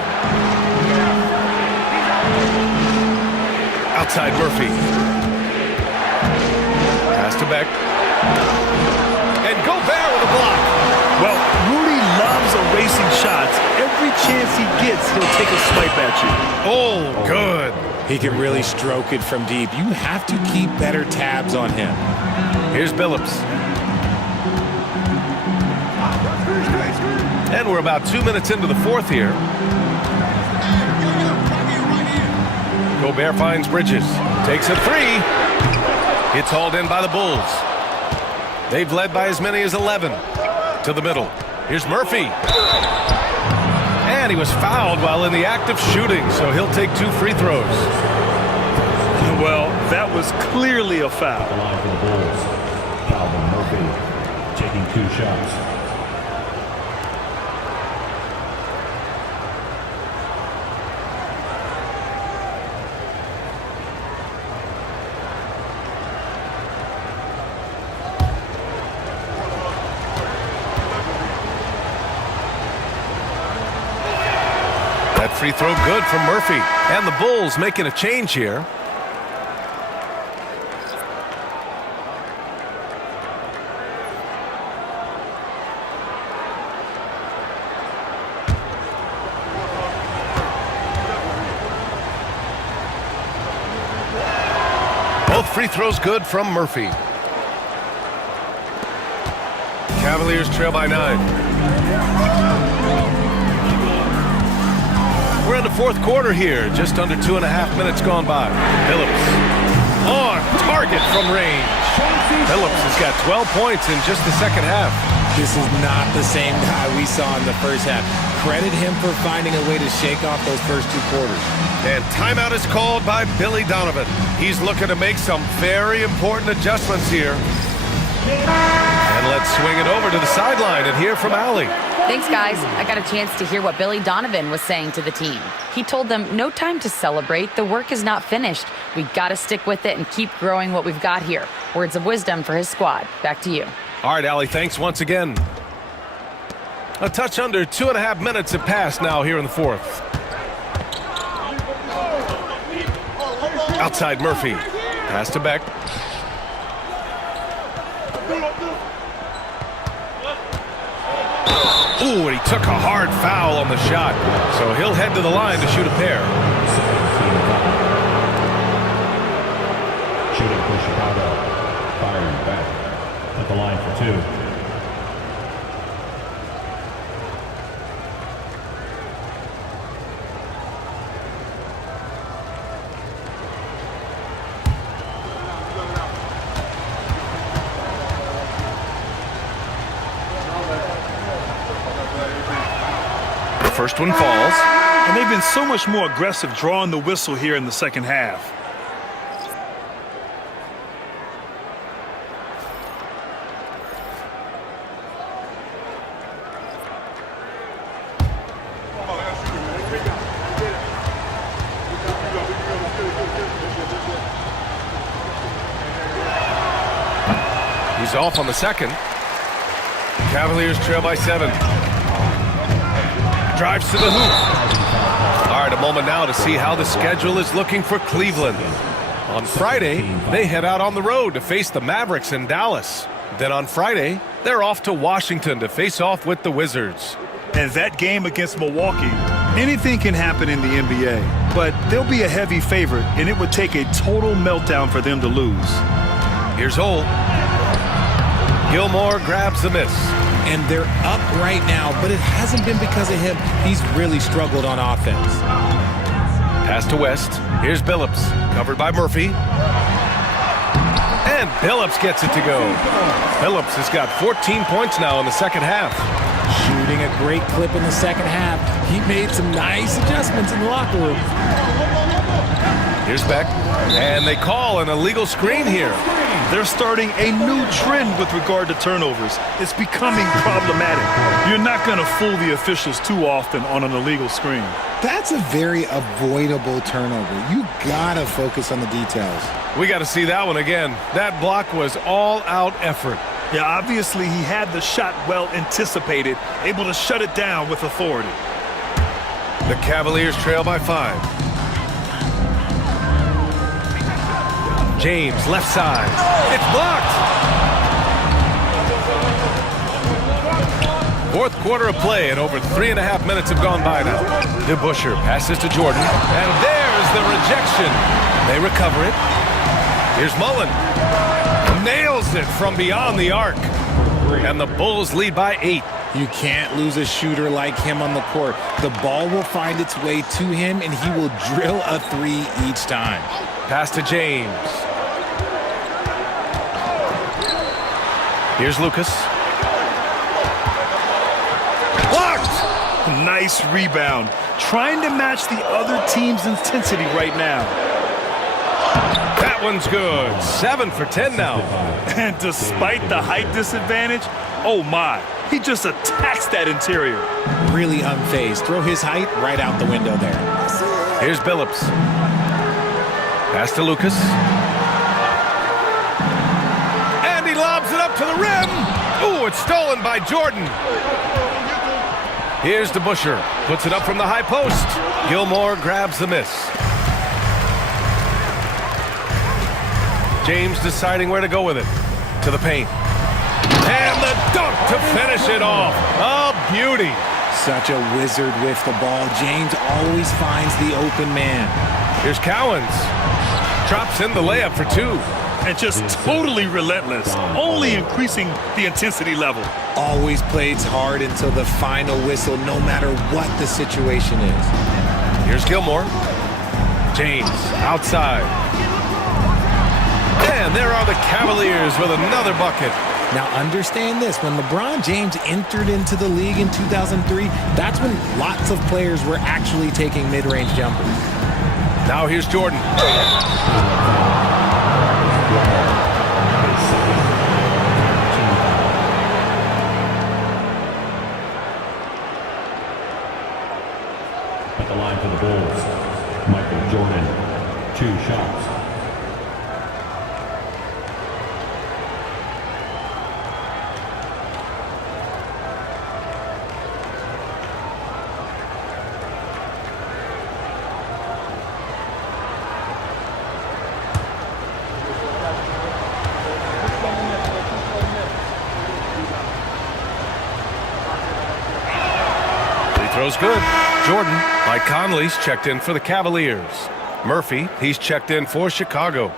Outside Murphy. Pass to Beck. And Gobert with a block. Well, Rudy loves erasing shots. Every chance he gets, he'll take a swipe at you. Oh, good. He can really stroke it from deep. You have to keep better tabs on him. Here's Billups. And we're about 2 minutes into the 4th here. Gobert finds Bridges. Takes a 3. It's hauled in by the Bulls. They've led by as many as 11. To the middle. Here's Murphy. And he was fouled while in the act of shooting, so he'll take 2 free throws. Well, that was clearly a foul. The line for the Bulls, Calvin Murphy, taking 2 shots. That free throw good from Murphy. And the Bulls making a change here. Both free throws good from Murphy. Cavaliers trail by 9. We're in the 4th quarter here, just under 2.5 minutes gone by. Billups on target from range. Billups has got 12 points in just the second half. This is not the same guy we saw in the first half. Credit him for finding a way to shake off those first 2 quarters. And timeout is called by Billy Donovan. He's looking to make some very important adjustments here. And let's swing it over to the sideline and hear from Allie. Thanks, guys. I got a chance to hear what Billy Donovan was saying to the team. He told them, no time to celebrate. The work is not finished. We got to stick with it and keep growing what we've got here. Words of wisdom for his squad. Back to you. All right, Allie, thanks once again. A touch under 2.5 minutes have passed now here in the 4th. Outside Murphy. Pass to Beck. Ooh, and he took a hard foul on the shot. So he'll head to the line to shoot a pair. Shooting for Chicago. Firing back at the line for 2. First one falls. And they've been so much more aggressive drawing the whistle here in the second half. He's off on the second. Cavaliers trail by 7. Drives to the hoop. All right, a moment now to see how the schedule is looking for Cleveland. On Friday, they head out on the road to face the Mavericks in Dallas. Then on Friday, they're off to Washington to face off with the Wizards. And that game against Milwaukee, anything can happen in the NBA. But they'll be a heavy favorite, and it would take a total meltdown for them to lose. Here's Ole. Gilmore grabs the miss. And they're up right now, but it hasn't been because of him. He's really struggled on offense. Pass to West. Here's Billups, covered by Murphy. And Billups gets it to go. Billups has got 14 points now in the second half. Shooting a great clip in the second half. He made some nice adjustments in the locker room. Here's Beck. And they call an illegal screen here. They're starting a new trend with regard to turnovers. It's becoming problematic. You're not going to fool the officials too often on an illegal screen. That's a very avoidable turnover. You gotta focus on the details. We got to see that one again. That block was all-out effort. Yeah, obviously he had the shot well anticipated, able to shut it down with authority. The Cavaliers trail by 5. James, left side. It's blocked. Fourth quarter of play, and over 3.5 minutes have gone by now. DeBusschere passes to Jordan, and there's the rejection. They recover it. Here's Mullen. Nails it from beyond the arc. And the Bulls lead by 8. You can't lose a shooter like him on the court. The ball will find its way to him, and he will drill a 3 each time. Pass to James. Here's Lucas. Blocked! Nice rebound. Trying to match the other team's intensity right now. That one's good. 7 for 10 now. And despite the height disadvantage, oh my, he just attacks that interior. Really unfazed. Throw his height right out the window there. Here's Billups. Pass to Lucas. And he lobs it up to the rim. Ooh, it's stolen by Jordan. Here's DeBusschere. Puts it up from the high post. Gilmore grabs the miss. James deciding where to go with it. To the paint. And the dunk to finish it off. A beauty. Such a wizard with the ball. James always finds the open man. Here's Cowens. Drops in the layup for 2. And just totally relentless, only increasing the intensity level. Always plays hard until the final whistle, no matter what the situation is. Here's Gilmore. James outside. And there are the Cavaliers with another bucket. Now understand this, when LeBron James entered into the league in 2003, that's when lots of players were actually taking mid-range jumpers. Now here's Jordan. At the line for the Bulls, Michael Jordan, 2 shots. Throw's good. Jordan, Mike Conley's checked in for the Cavaliers. Murphy, he's checked in for Chicago.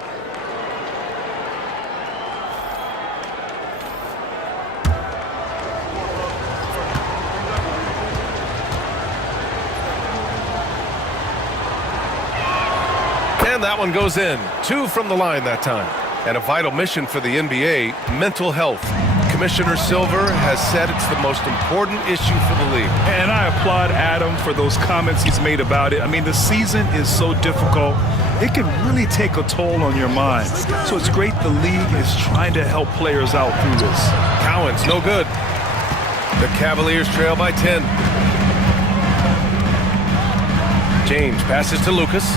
And that one goes in. 2 from the line that time. And a vital mission for the NBA, mental health. Commissioner Silver has said it's the most important issue for the league. And I applaud Adam for those comments he's made about it. I mean, the season is so difficult. It can really take a toll on your mind. So it's great the league is trying to help players out through this. Cowan's no good. The Cavaliers trail by 10. James passes to Lucas.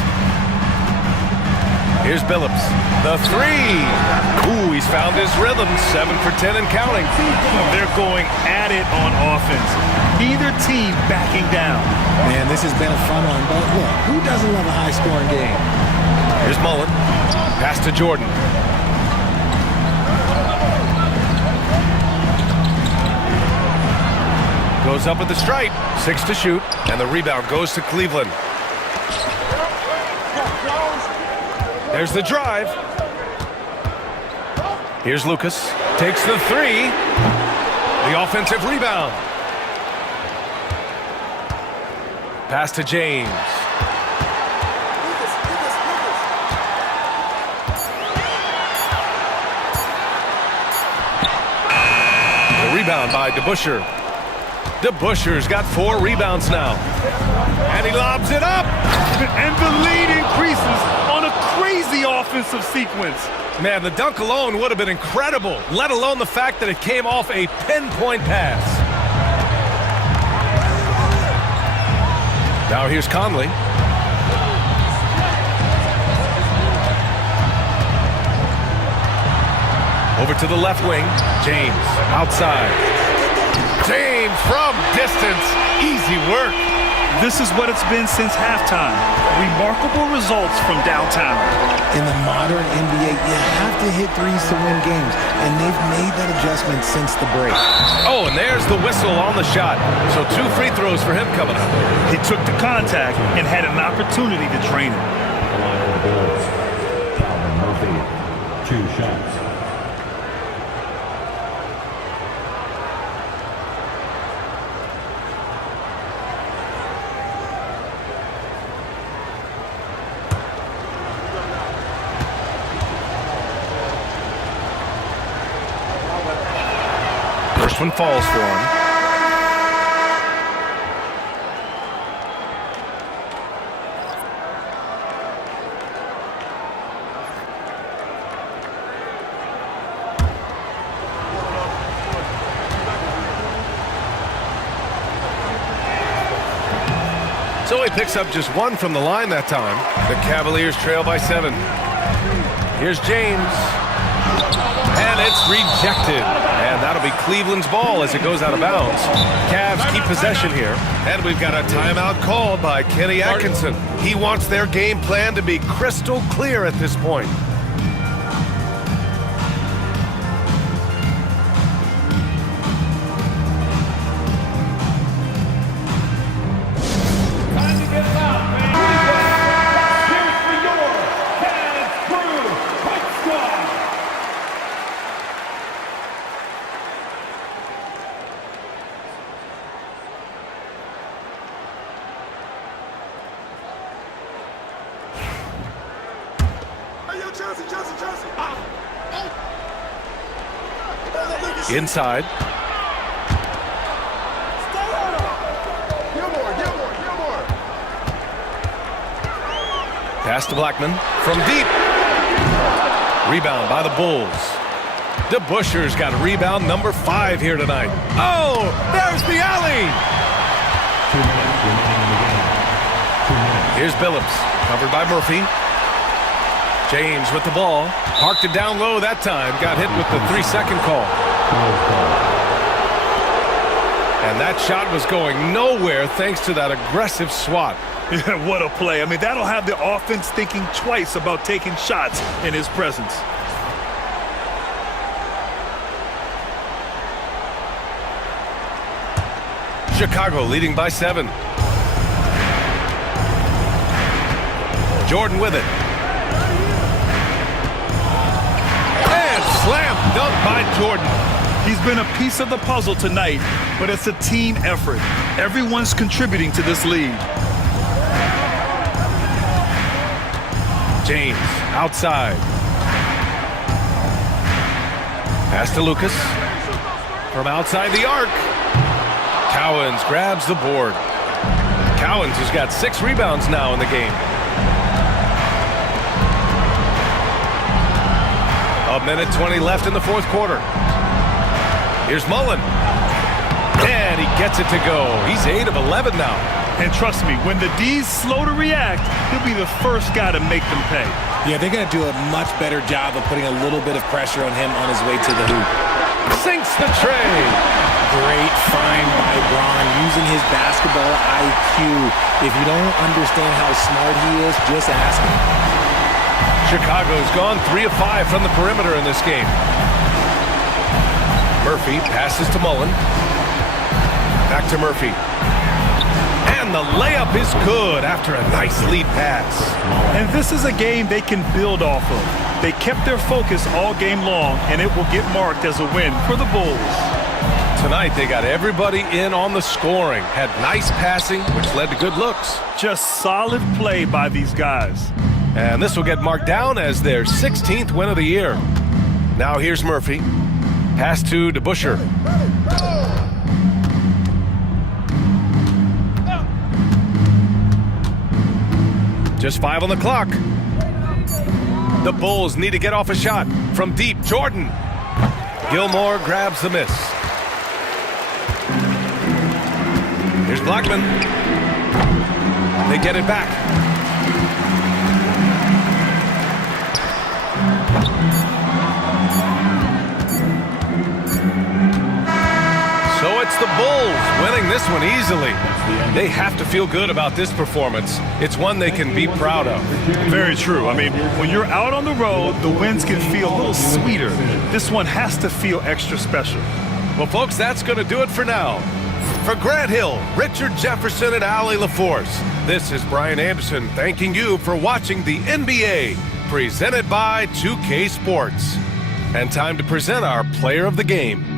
Here's Billups. The three. Ooh, he's found his rhythm. 7 for 10 and counting. They're going at it on offense. Neither team backing down. Man, this has been a fun one, but look, who doesn't love a high-scoring game? Here's Mullen. Pass to Jordan. Goes up with the stripe. 6 to shoot. And the rebound goes to Cleveland. There's the drive. Here's Lucas. Takes the three. The offensive rebound. Pass to James. The rebound by DeBusschere. DeBusschere's got 4 rebounds now. And he lobs it up. And the lead increases on a crazy offensive sequence. Man, the dunk alone would have been incredible, let alone the fact that it came off a pinpoint pass. Now here's Conley. Over to the left wing. James outside. James from distance. Easy work. This is what it's been since halftime. Remarkable results from downtown. In the modern NBA, you have to hit threes to win games, and they've made that adjustment since the break. Oh, and there's the whistle on the shot. So 2 free throws for him coming up. He took the contact and had an opportunity to drain it. The line for the Bulls. Calvin Murphy, 2 shots. First one falls for him. So he picks up just 1 from the line that time. The Cavaliers trail by 7. Here's James. And it's rejected. And that'll be Cleveland's ball as it goes out of bounds. Cavs keep possession here. And we've got a timeout called by Kenny Atkinson. He wants their game plan to be crystal clear at this point. Inside. Pass to Blackman from deep. Rebound by the Bulls. DeBusschere's got rebound number 5 here tonight. Oh, there's the alley. 2 minutes remaining in the game. 2 minutes. Here's Billups, covered by Murphy. James with the ball. Parked it down low that time. Got hit with the 3-second call. And that shot was going nowhere thanks to that aggressive swat. Yeah, what a play. I mean, that'll have the offense thinking twice about taking shots in his presence. Chicago leading by 7. Jordan with it. And slam dunk by Jordan. He's been a piece of the puzzle tonight, but it's a team effort. Everyone's contributing to this lead. James outside. Pass to Lucas. From outside the arc, Cowens grabs the board. Cowens has got 6 rebounds now in the game. A minute 20 left in the fourth quarter. Here's Mullen. And he gets it to go. He's 8 of 11 now. And trust me, when the D's slow to react, he'll be the first guy to make them pay. Yeah, they're going to do a much better job of putting a little bit of pressure on him on his way to the hoop. Sinks the tray. Great find by Braun using his basketball IQ. If you don't understand how smart he is, just ask him. Chicago's gone 3 of 5 from the perimeter in this game. Murphy passes to Mullen. Back to Murphy. And the layup is good after a nice lead pass. And this is a game they can build off of. They kept their focus all game long, and it will get marked as a win for the Bulls. Tonight they got everybody in on the scoring. Had nice passing, which led to good looks. Just solid play by these guys. And this will get marked down as their 16th win of the year. Now here's Murphy. Pass to DeBusschere. Just 5 on the clock. The Bulls need to get off a shot. From deep, Jordan. Gilmore grabs the miss. Here's Blackman. They get it back. So it's the Bulls winning this one easily. They have to feel good about this performance. It's one they can be proud of. Very true. I mean, when you're out on the road, the wins can feel a little sweeter. This one has to feel extra special. Well, folks, that's going to do it for now. For Grant Hill, Richard Jefferson, and Allie LaForce, this is Brian Anderson thanking you for watching the NBA, presented by 2K Sports. And time to present our player of the game.